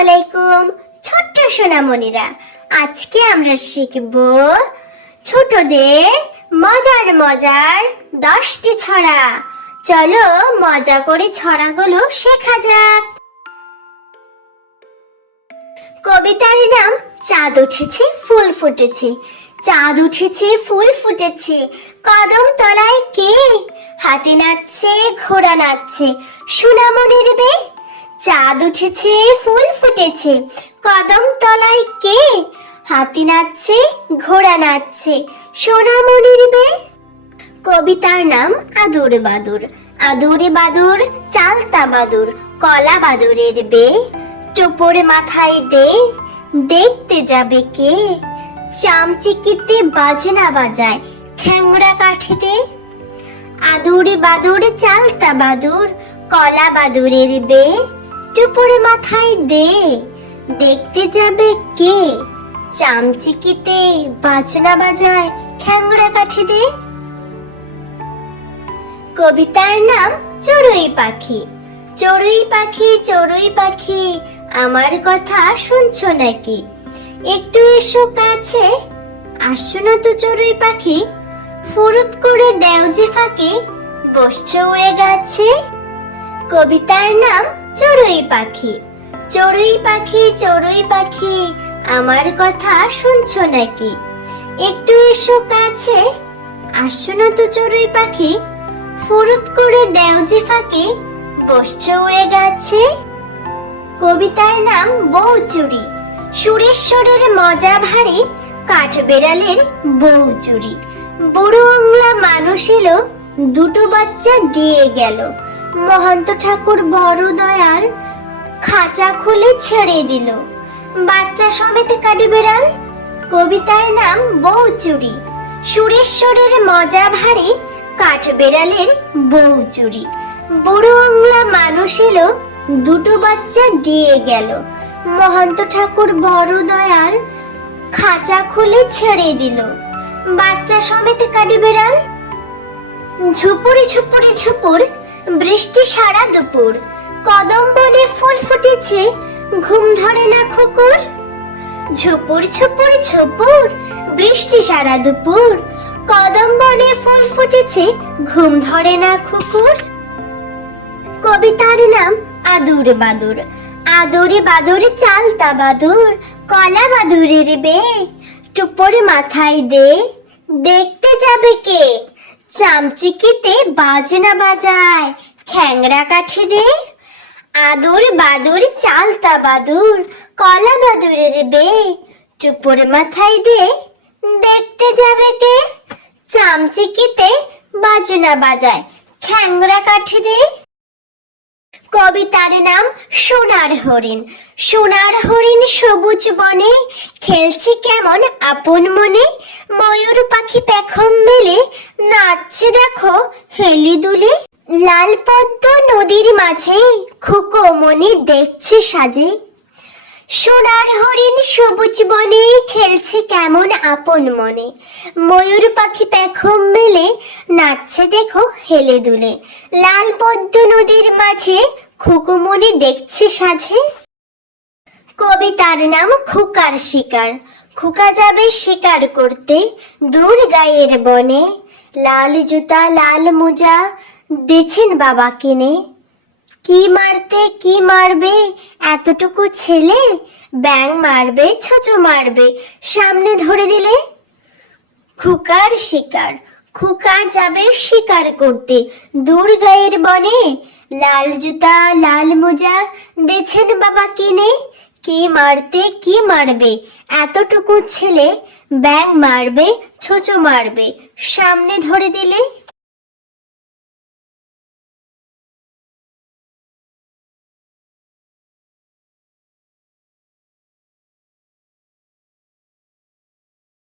আলাইকুম ছোট্ট সোনামণিরা। আজকে আমরা শিখব ছোটদের মজার মজার 10টি ছড়া। চলো মজা করে ছড়াগুলো শেখা যাক। কবিতার নাম চাঁদ উঠেছে ফুল ফুটেছে। চাঁদ উঠেছে ফুল ফুটেছে, কদম তলায় কে? হাতি নাচছে ঘোড়া নাচছে, সোনামণির বে। চাঁদ উঠেছে ফুল ফুটেছে, কদম তলায় কে? হাতি নাচছে ঘোড়া নাচছে, সোনামণির বে। কবিতার নাম আদুর বাদুর। আদুরে বাদুর চালতা বাদুর, কলা বাদুরের বে। চোপড়ে মাথায় দে, দেখতে যাবে কে? চামচিকিতে বাজনা বাজায়, খ্যাংরা কাঠিতে। আদুরে বাদুর চালতা বাদুর, কলা বাদুরের বে। চোপড়ে মাথায় দে, দেখতে যাবে কে? চামচিকিতে বাজনা বাজায়, খ্যাংরা কাঠিতে। কবিতার নাম চড়ুই পাখি। চড়ুই পাখি চড়ুই পাখি, আমার কথা শুনছো নাকি? একটু এসো কাছে, আসছো না তো চড়ুই পাখি? ফুরুত করে দেও যে ফাঁকে, বসছো উড়ে গাছে। কবিতার নাম চড়ুই পাখি। চড়ুই পাখি চড়ুই পাখি, আমার কথা শুনছো নাকি? একটু এসো কাছে, আসছো না তো চড়ুই পাখি? ফুরুত করে দেও যে ফাঁকে, বসছো উড়ে গাছে। কবিতার নাম বউ চুরি। সুরেশ্বরের মজা ভারী, কাঠ বেড়ালের বউ চুরি। বুড়ো অংলা মানুষ এলো, দুটো বাচ্চা দিয়ে গেল। মহন্ত ঠাকুর বড় দয়াল, খাঁচা খুলে ছেড়ে দিল। বাচ্চা সমেত কাঠ বেড়াল। কবিতার নাম বউ চুরি। সুরেশ্বরের মজা ভারী, কাঠ বেড়ালের বউ চুরি। বুড়ো অংলা মানুষ এলো, দুটো বাচ্চা দিয়ে গেল। মহন্ত ঠাকুর বড় দয়াল, খাঁচা খুলে ছেড়ে দিল। বাচ্চা সমেত কাঠ বেড়াল। ঝুপুরি ঝুপুরি ঝুপুর, বৃষ্টি সারা দুপুর। কদম বনে ফুল ফুটেছে, ঘুম ধরে না খুকুর। ঝুপুর ঝুপুর ঝুপুর, বৃষ্টি সারা দুপুর। কদম বনে ফুল ফুটেছে, ঘুম ধরে না খুকুর। কবিতার নাম আদুর বাদুর। আদুরে বাদুর চালতা বাদুর, কলা বাদুরের বে। টুপরে মাথায় দে, দেখতে যাবে কে? চামচিকিতে বাজনা বাজায়, খ্যাংরা কাঠি দে। আদুর বাদুর চালতা বাদুর, কলা বাদুরের বে। টুপরে মাথায় দে, দেখতে যাবে কে? চামচিকিতে বাজনা বাজায়, খ্যাংরা কাঠি দে। কবিতার নাম সোনার হরিণ। সোনার হরিণ সবুজ বনে, খেলছে কেমন আপন মনে। ময়ূর পাখি পেখম মেলে, নাচছে দেখো হেলি দুলে। লাল পদ্ম নদীর মাঝে, খুকো মনে দেখছে সাজে। সোনার হরিণ সবুজ বনে, খেলছে কেমন আপন মনে। ময়ূর পাখি পেখম মেলে, নাচছে দেখো হেলে দুলে। লাল পদ্ম নদীর মাঝে, খুকো মনে দেখছে সাজে। কবিতার নাম খোকার শিকার। খোকা যাবে শিকার করতে, দূর গায়ের বনে। লাল জুতা লাল মোজা, দিছেন বাবা কিনে। কি মারতে কি মারবে এতটুকু ছেলে? ব্যাং মারবে ছুঁচো মারবে, সামনে ধরে দিলে। খোকার শিকার। খোকা যাবে শিকার করতে, দূর গায়ের বনে। লাল জুতা লাল মোজা, দিছেন বাবা কিনে। কি মারতে কি মারবে এতটুকু ছেলে? ব্যাং মারবে ছুঁচো মারবে, সামনে ধরে দিলে।